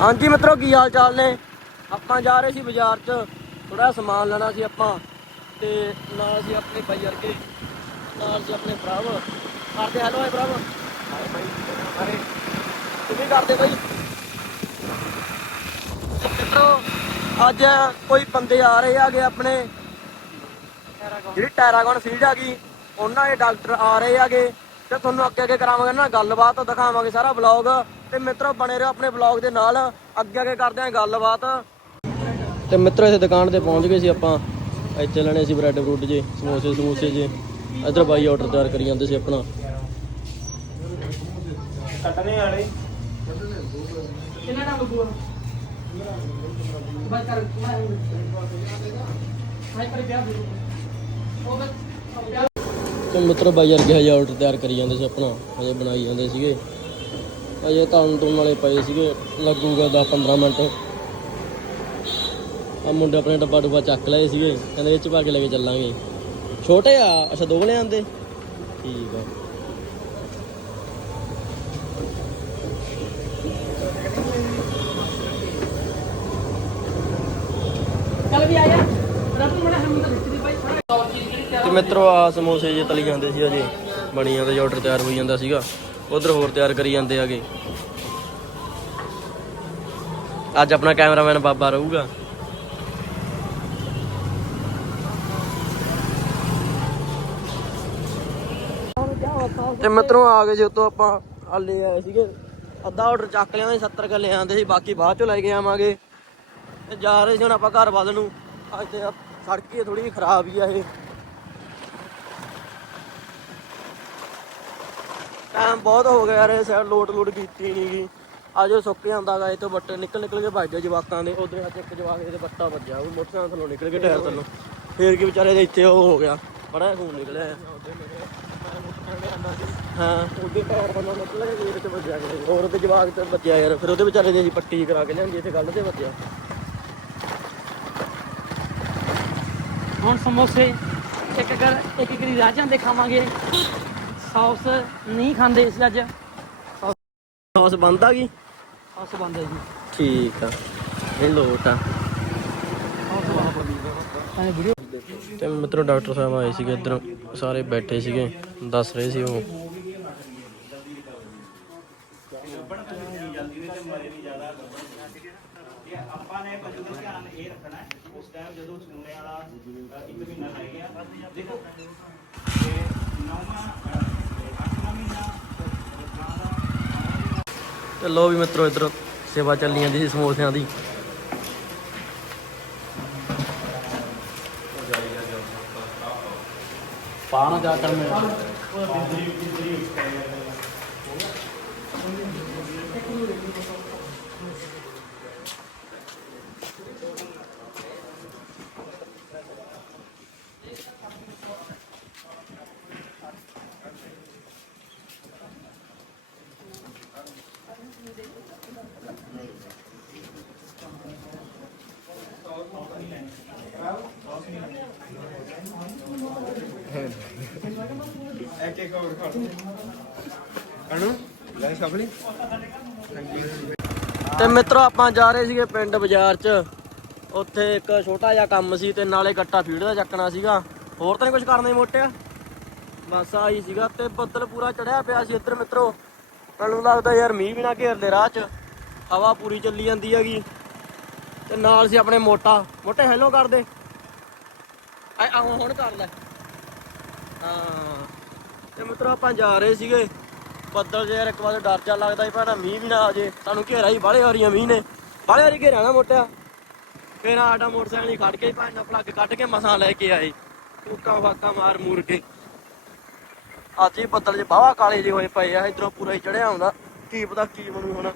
ਹਾਂਜੀ ਮਿੱਤਰੋ, ਕੀ ਹਾਲ ਚਾਲ ਨੇ? ਆਪਾਂ ਜਾ ਰਹੇ ਸੀ ਬਾਜ਼ਾਰ 'ਚ ਥੋੜਾ ਸਮਾਨ ਲੈਣਾ ਸੀ ਆਪਾਂ, ਤੇ ਨਾਲ ਸੀ ਆਪਣੇ ਭਾਈ ਵਰਗੇ, ਨਾਲ ਸੀ ਆਪਣੇ ਭਰਾਵ। ਕਰਦੇ ਹੈਲੋ ਹੈ ਭਰਾਵ। ਹਾਏ ਭਾਈ ਅਰੇ ਤੁਸੀਂ ਕਰਦੇ ਭਾਈ। ਮਿੱਤਰੋ, ਅੱਜ ਕੋਈ ਬੰਦੇ ਆ ਰਹੇ ਆਗੇ ਆਪਣੇ। ਜਿਹੜੀ ਟੈਰਾਗਨ ਫੀਲਡ ਹੈਗੀ, ਉਹਨਾਂ ਦੇ ਡਾਕਟਰ ਆ ਰਹੇ ਆਗੇ ਤੇ ਤੁਹਾਨੂੰ ਅੱਗੇ ਅੱਗੇ ਕਰਾਵਾਂਗੇ ਨਾ, ਗੱਲਬਾਤ ਦਿਖਾਵਾਂਗੇ ਸਾਰਾ ਵਲੌਗ ਤੇ ਮਿੱਤਰੋ ਬਣੇ ਰਹੋ ਆਪਣੇ ਵਲੌਗ ਦੇ ਨਾਲ। ਅੱਗੇ ਅੱਗੇ ਕਰਦੇ ਆਂ ਗੱਲਬਾਤ। ਤੇ ਮਿੱਤਰੋ ਇੱਥੇ ਦੁਕਾਨ ਤੇ ਪਹੁੰਚ ਗਏ ਸੀ ਆਪਾਂ। ਇੱਥੇ ਲੈਣੇ ਸੀ ਬ੍ਰੈਡ ਬਰੂਡ ਜੇ ਸਮੋਸੇ ਸਮੋਸੇ ਜੇ। ਇਧਰ ਬਾਈ ਆਰਡਰ ਤਿਆਰ ਕਰੀ ਜਾਂਦੇ ਸੀ ਆਪਣਾ। ਕੱਟਣੇ ਵਾਲੇ। ਕਿੰਨਾ ਟਾਈਮ ਲੱਗੂਗਾ? ਬਸ ਕਰ ਮੈਂ ਹਾਈ ਪਰ ਦੇ ਉਹ ਬਸ ਤੇ ਮਿੱਤਰੋ ਬਾਈ ਹਜੇ ਆਰਡਰ ਤਿਆਰ ਕਰੀ ਜਾਂਦੇ ਸੀ ਆਪਣਾ। ਹਜੇ ਬਣਾਈ ਜਾਂਦੇ ਸੀਗੇ। ਹਜੇ ਤਾਂ ਤੋਂ ਵਾਲੇ ਪਏ ਸੀਗੇ ਲੱਗੂਗਾ 10 15 ਮਿੰਟ। ਆ ਮੁੰਡੇ ਆਪਣੇ ਡੱਬਾ ਡੁੱਬਾ ਚੱਕ ਲਏ ਸੀਗੇ ਕਹਿੰਦੇ ਇਹ ਚ ਪਾ ਕੇ ਲੈ ਕੇ ਚੱਲਾਂਗੇ। ਛੋਟੇ ਆ ਅੱਛਾ ਦੋ ਲੈ ਆਂਦੇ ਠੀਕ ਆ। ਭਾਈ ਤੇ ਮਿੱਤਰੋ ਆ ਸਮੋਸੇ ਜੇ ਤਲੀ ਜਾਂਦੇ ਸੀ ਅਜੇ ਬਣੀ ਜਾਂਦੇ ਆਰਡਰ ਤਿਆਰ ਹੋਈ ਜਾਂਦਾ ਸੀਗਾ। ਉਧਰ ਹੋਰ ਤਿਆਰ ਕਰੀ ਜਾਂਦੇ ਆਗੇ। ਅੱਜ ਆਪਣਾ ਕੈਮਰਾਮੈਨ ਬਾਬਾ ਰਹੂਗਾ। ਤੇ ਮਿੱਤਰੋ, ਆ ਗਏ ਜੀ ਉਤੋਂ ਆਪਾਂ ਹਾਲੇ ਆਏ ਸੀਗੇ। ਅੱਧਾ ਆਰਡਰ ਚੱਕ ਲਿਆਂਦੇ 70 ਕੱਲੇ ਆਂਦੇ ਸੀ, ਬਾਕੀ ਬਾਅਦ ਚੋਂ ਲੈ ਕੇ ਆਵਾਂਗੇ। ਤੇ ਜਾ ਰਹੇ ਸੀ ਹੁਣ ਆਪਾਂ ਘਰ ਵੱਲ ਨੂੰ। ਅੱਜ ਤੇ ਸੜਕ ਹੀ ਥੋੜੀ ਜਿਹੀ ਖਰਾਬ ਹੀ ਆ ਇਹ। ਟਾਈਮ ਬਹੁਤ ਹੋ ਗਿਆ ਯਾਰ ਇਹ ਸਾਈਡ ਲੋਡ ਲੋਡ ਕੀਤੀ ਨਹੀਂ ਗੀ। ਅੱਜ ਉਹ ਸੁੱਕ ਜਾਂਦਾ ਗਾ ਇਹ ਤੋਂ ਬੱਟ ਨਿਕਲ ਨਿਕਲ ਕੇ ਭੱਜ ਗਏ ਜਵਾਕਾਂ ਦੇ। ਉਧਰ ਅੱਜ ਇੱਕ ਜਵਾਕ ਦੇ ਬੱਟਾ ਵੱਜਿਆ ਉਹ ਮੋਟਰਸਾਈਕਲ ਥੱਲੋਂ ਨਿਕਲ ਕੇ ਟਾਇਰ ਥੱਲੋਂ। ਫੇਰ ਕੀ ਵਿਚਾਰੇ ਦੇ ਇੱਥੇ ਉਹ ਹੋ ਗਿਆ ਬੜਾ ਖੂਨ ਨਿਕਲਿਆ। ਹਾਂ। ਉਹਦੇ ਟਾਇਰ ਥੱਲੋਂ ਨਿਕਲ ਕੇ ਵੀਰ ਤੇ ਵੱਜਿਆ ਕਿਤੇ। ਹੋਰ ਤੇ ਜਵਾਕ ਤੇ ਵੱਜਿਆ ਯਾਰ ਫਿਰ ਉਹਦੇ ਵਿਚਾਰੇ ਦੇ ਅਸੀਂ ਪੱਟੀ ਕਰਾ ਕੇ ਲਿਆਂਦੀ ਇੱਥੇ ਗੱਲ ਤੇ ਵੱਜਿਆ। ਹੁਣ ਸਮੋਸੇ ਇੱਕ ਕਰ ਇੱਕ ਕਰੀ ਰਾਜਾਂ ਦੇ ਖਾਵਾਂਗੇ ਸੌਸ ਨਹੀਂ ਖਾਂਦੇ ਇਸ ਅੱਜ। ਸੌਸ ਬੰਦ ਆ ਗਈ? ਸੌਸ ਬੰਦ ਹੈ ਜੀ। ਠੀਕ ਆ। ਇਹ ਲੋਟ ਆ। ਵੀਡੀਓ ਤੇ ਮਿੱਤਰੋ ਡਾਕਟਰ ਸਾਹਿਬ ਆਏ ਸੀਗੇ ਇੱਧਰ ਸਾਰੇ ਬੈਠੇ ਸੀਗੇ ਦੱਸ ਰਹੇ ਸੀ ਉਹ। ਆਪਾਂ ਨੇ ਪਸ਼ੂ ਦਾ ਧਿਆਨ ਇਹ ਰੱਖਣਾ ਹੈ ਉਸ ਟਾਈਮ ਜਦੋਂ ਸੂਣੇ ਵਾਲਾ ਅ, ਇੱਕ ਮਹੀਨਾ ਰਹਿ ਗਿਆ ਦੇਖੋ ਤੇ ਨੌਵਾਂ ਅ, ਤੇ ਲੋ ਵੀ ਮਿੱਤਰੋ ਇੱਧਰ ਸੇਵਾ ਚੱਲੀ ਜਾਂਦੀ ਸੀ ਸਮੋਸਿਆਂ ਦੀ। ਪਾਣਾ ਜਾ ਕਰ ਮੈਂ ਇੱਕ ਇੱਕ ਹੋਰ ਖਾ ਅਨੂ ਲੈ ਸਭਲੀ ਤੇ ਮਿੱਤਰੋ, ਆਪਾਂ ਜਾ ਰਹੇ ਸੀਗੇ ਪਿੰਡ ਬਾਜ਼ਾਰ 'ਚ। ਉੱਥੇ ਇੱਕ ਛੋਟਾ ਜਿਹਾ ਕੰਮ ਸੀ ਤੇ ਨਾਲੇ ਗੱਟਾ ਫੀਡ ਦਾ ਚੱਕਣਾ ਸੀਗਾ। ਹੋਰ ਤਾਂ ਨਹੀਂ ਕੁਝ ਕਰਨਾ ਹੀ ਮੋਟਿਆ? ਬਸ ਆਹੀ ਸੀਗਾ ਤੇ ਬੱਦਲ ਪੂਰਾ ਚੜਿਆ ਪਿਆ ਸੀ ਇੱਧਰ ਮਿੱਤਰੋ। ਮੈਨੂੰ ਲੱਗਦਾ ਯਾਰ ਮੀਂਹ ਵੀ ਨਾ ਘੇਰਦੇ ਰਾਹ 'ਚ। ਹਵਾ ਪੂਰੀ ਚੱਲੀ ਜਾਂਦੀ ਹੈਗੀ। ਤੇ ਨਾਲ ਸੀ ਆਪਣੇ ਮੋਟਾ। ਮੋਟੇ ਹੈਲੋ ਕਰਦੇ। ਆ ਆ ਹੁਣ ਕਰ ਲੈ। ਹਾਂ। ਤੇ ਮਿੱਤਰੋ ਆਪਾਂ ਜਾ ਰਹੇ ਸੀਗੇ। ਬੱਦਲ ਜੇ ਯਾਰ ਇੱਕ ਵਾਰ ਡਰ ਜਾ ਲੱਗਦਾ ਸੀ, ਭਾਣਾ, ਮੀਂਹ ਵੀ ਨਾ ਆ ਜੇ। ਸਾਨੂੰ ਘੇਰਾ ਹੀ, ਬਾਹਲੇ ਵਾਰੀਆਂ ਮੀਂਹ ਨੇ। ਬਾਹਲੇ ਵਾਰੀ ਘੇਰਾ ਨਾ ਮੋਟਿਆ। ਫੇਰ ਆਡਾ ਮੋਟਰਸਾਈਕਲ ਹੀ ਖੜ ਕੇ ਭਾਣਾ ਪਲੱਗ ਕੱਢ ਕੇ ਮਸਾਂ ਲੈ ਕੇ ਆਏ। ਟੂਕਾਂ ਵਾਕਾਂ ਮਾਰ ਮੂਰ ਕੇ। ਅੱਜ ਹੀ ਬੱਦਲ ਜੇ ਬਾਵਾ ਕਾਲੇ ਜਿਹੇ ਹੋਏ ਪਏ ਆ, ਇਧਰੋਂ ਪੂਰਾ ਹੀ ਚੜਿਆ ਆਉਂਦਾ ਕੀ ਪਤਾ ਕੀ ਬਣੂ ਹੁਣ।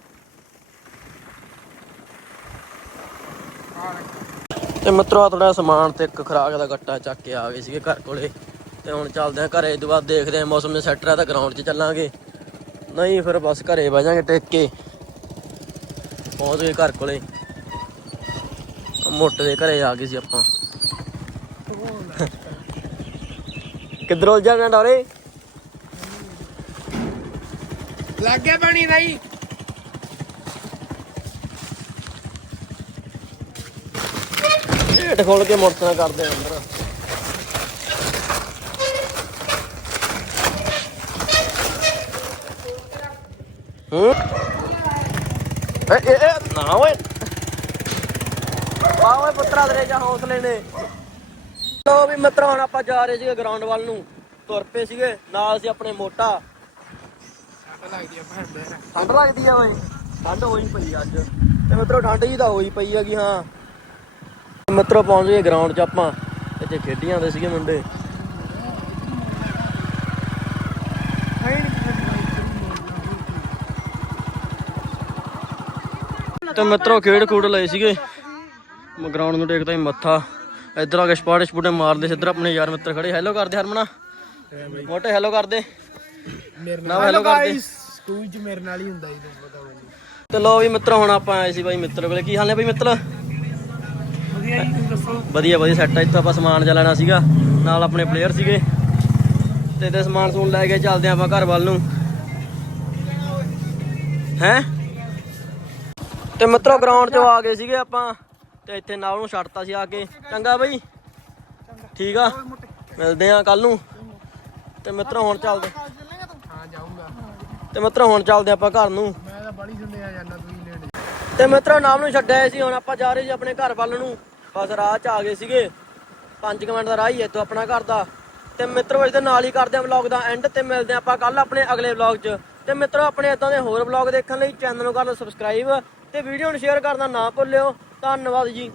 ਤੇ ਮਿੱਤਰੋ ਥੋੜਾ ਸਮਾਨ ਤੇ ਇੱਕ ਖਰਾਕ ਦਾ ਗੱਟਾ ਚੱਕ ਕੇ ਆ ਗਏ ਸੀਗੇ ਘਰ ਕੋਲੇ। ਤੇ ਹੁਣ ਚੱਲਦੇ ਆ ਘਰੇ ਤੋਂ ਦੇਖਦੇ ਆ ਮੌਸਮ ਨੇ ਸੈੱਟ ਰਿਹਾ ਤਾਂ ਗਰਾਊਂਡ 'ਚ ਚੱਲਾਂਗੇ। ਨਹੀਂ ਫਿਰ ਬਸ ਘਰੇ ਬਹਿ ਜਾਾਂਗੇ ਟਿਕ। ਕੇ ਪਹੁੰਚ ਗਏ ਘਰ ਕੋਲੇ। ਮੋਟੇ ਦੇ ਘਰੇ ਆ ਗਏ ਸੀ ਆਪਾਂ। ਕਿੱਧਰ ਉਲ ਜਾਣਾ ਡੋਰੇ? ਲੱਗੇ ਬਣੀ ਨਹੀਂ ਢੇਟ ਖੋਲ ਕੇ ਮੋਟਰਾਂ ਕਰਦੇ ਅੰਦਰ। ਏ ਏ ਏ, ਨਾ ਓਏ। ਆ ਓਏ ਪੁੱਤਰਾ ਤੇਰੇ ਜਾਂ ਹੌਸਲੇ ਨੇ। ਲੋ ਵੀ ਮਿੱਤਰੋ ਹੁਣ ਆਪਾਂ ਜਾ ਰਹੇ ਸੀਗੇ ਗਰਾਊਂਡ ਵੱਲ ਨੂੰ। ਤੁਰ ਪਏ ਸੀਗੇ ਨਾਲ ਸੀ ਆਪਣੇ ਮੋਟਾ। ਠੰਡ ਲੱਗਦੀ ਆ ਓਏ ਠੰਡ ਹੋਈ ਪਈ ਅੱਜ। ਤੇ ਮਿੱਤਰੋ ਠੰਡ ਹੀ ਤਾਂ ਹੋਈ ਪਈ ਹੈਗੀ ਹਾਂ। ਮਿੱਤਰੋ ਪਹੁੰਚ ਗਏ ਗਰਾਊਂਡ 'ਚ ਆਪਾਂ। ਇੱਥੇ ਖੇਡੀ ਜਾਂਦੇ ਸੀਗੇ ਮੁੰਡੇ। ਤੇ ਮਿੱਤਰੋ ਖੇਡ ਖੂਡ ਲਏ ਸੀਗੇ। ਮੈਂ ਗਰਾਊਂਡ ਨੂੰ ਦੇਖਦਾ ਹੀ ਮੱਥਾ। ਇੱਧਰ ਆ ਕੇ ਸਪਾਟ ਸਪੂਟੇ ਮਾਰਦੇ ਸੀ। ਇੱਧਰ ਆਪਣੇ ਯਾਰ ਮਿੱਤਰ ਖੜੇ। ਹੈਲੋ ਕਰਦੇ ਹਰਮਨਾ। ਮੋਟੇ ਹੈਲੋ ਕਰਦੇ। ਮੇਰੇ ਨਾ ਹੈਲੋ ਕਰਦੇ। ਸਕੂਲ ਚ ਮੇਰੇ ਨਾਲ ਹੀ ਹੁੰਦਾ ਜੀ ਤੁਹਾਨੂੰ ਪਤਾ ਮੈਨੂੰ। ਤੇ ਲੋ ਵੀ ਮਿੱਤਰ ਹੁਣ ਆਪਾਂ ਆਏ ਸੀ ਬਾਈ ਮਿੱਤਰ ਕੋਲੇ। ਕੀ ਹਾਲ ਨੇ ਬਾਈ ਮਿੱਤਰ? ਵਧੀਆ ਜੀ ਤੁਸੀਂ ਦੱਸੋ? ਵਧੀਆ ਵਧੀਆ ਸੈੱਟ ਆ। ਇੱਥੋਂ ਆਪਾਂ ਸਮਾਨ ਜਾ ਲੈਣਾ ਸੀਗਾ। ਨਾਲ ਆਪਣੇ ਪਲੇਅਰ ਸੀਗੇ। ਤੇ ਤੇ ਸਮਾਨ ਸਮੂਨ ਲੈ ਕੇ ਚੱਲਦੇ ਆਪਾਂ ਘਰ ਵੱਲ ਨੂੰ। ਹੈ? ਤੇ ਮਿੱਤਰੋ ਗਰਾਊਂਡ 'ਚੋਂ ਆ ਗਏ ਸੀਗੇ ਆਪਾਂ, ਤੇ ਇੱਥੇ ਨਾਲ ਨੂੰ ਛੱਡਤਾ ਸੀ ਆ ਕੇ। ਚੰਗਾ ਬਈ। ਠੀਕ ਆ। ਮਿਲਦੇ ਆ ਕੱਲ ਨੂੰ। ਤੇ ਮਿੱਤਰੋ ਹੁਣ ਚੱਲਦੇ। ਹਾਂ ਜਾਊਂਗਾ ਤੇ ਮਿੱਤਰੋ ਹੁਣ ਚੱਲਦੇ ਆਪਾਂ ਘਰ ਨੂੰ। ਮੈਂ ਤਾਂ ਬੜੀ ਸੰਦੇ ਆ ਜਾਂਦਾ ਤੁਸੀਂ ਲੇਟ ਤੇ ਮਿੱਤਰੋ ਨਾਮ ਨੂੰ ਛੱਡਿਆ ਸੀ, ਹੁਣ ਆਪਾਂ ਜਾ ਰਹੇ ਸੀ ਆਪਣੇ ਘਰ ਵੱਲ ਨੂੰ। ਬਸ ਰਾਹ 'ਚ ਆ ਗਏ ਸੀਗੇ। 5 ਮਿੰਟ ਦਾ ਰਾਹ ਹੀ ਹੈ ਇੱਥੋਂ ਆਪਣਾ ਘਰ ਦਾ। ਤੇ ਮਿੱਤਰੋ ਇਸ ਦੇ ਨਾਲ ਹੀ ਕਰਦੇ ਆ ਵਲੌਗ ਦਾ ਐਂਡ ਤੇ ਮਿਲਦੇ ਆ ਆਪਾਂ ਕੱਲ ਆਪਣੇ ਅਗਲੇ ਵਲੌਗ 'ਚ। ਤੇ ਮਿੱਤਰੋ ਆਪਣੇ ਇਦਾਂ ਦੇ ਹੋਰ ਵਲੌਗ ਦੇਖਣ ਲਈ ਚੈਨਲ ਨੂੰ ਕਰ ਲਓ ਸਬਸਕ੍ਰਾਈਬ ਤੇ ਵੀਡੀਓ ਨੂੰ ਸ਼ੇਅਰ ਕਰਨਾ ਨਾ ਭੁੱਲਿਓ। ਧੰਨਵਾਦ ਜੀ।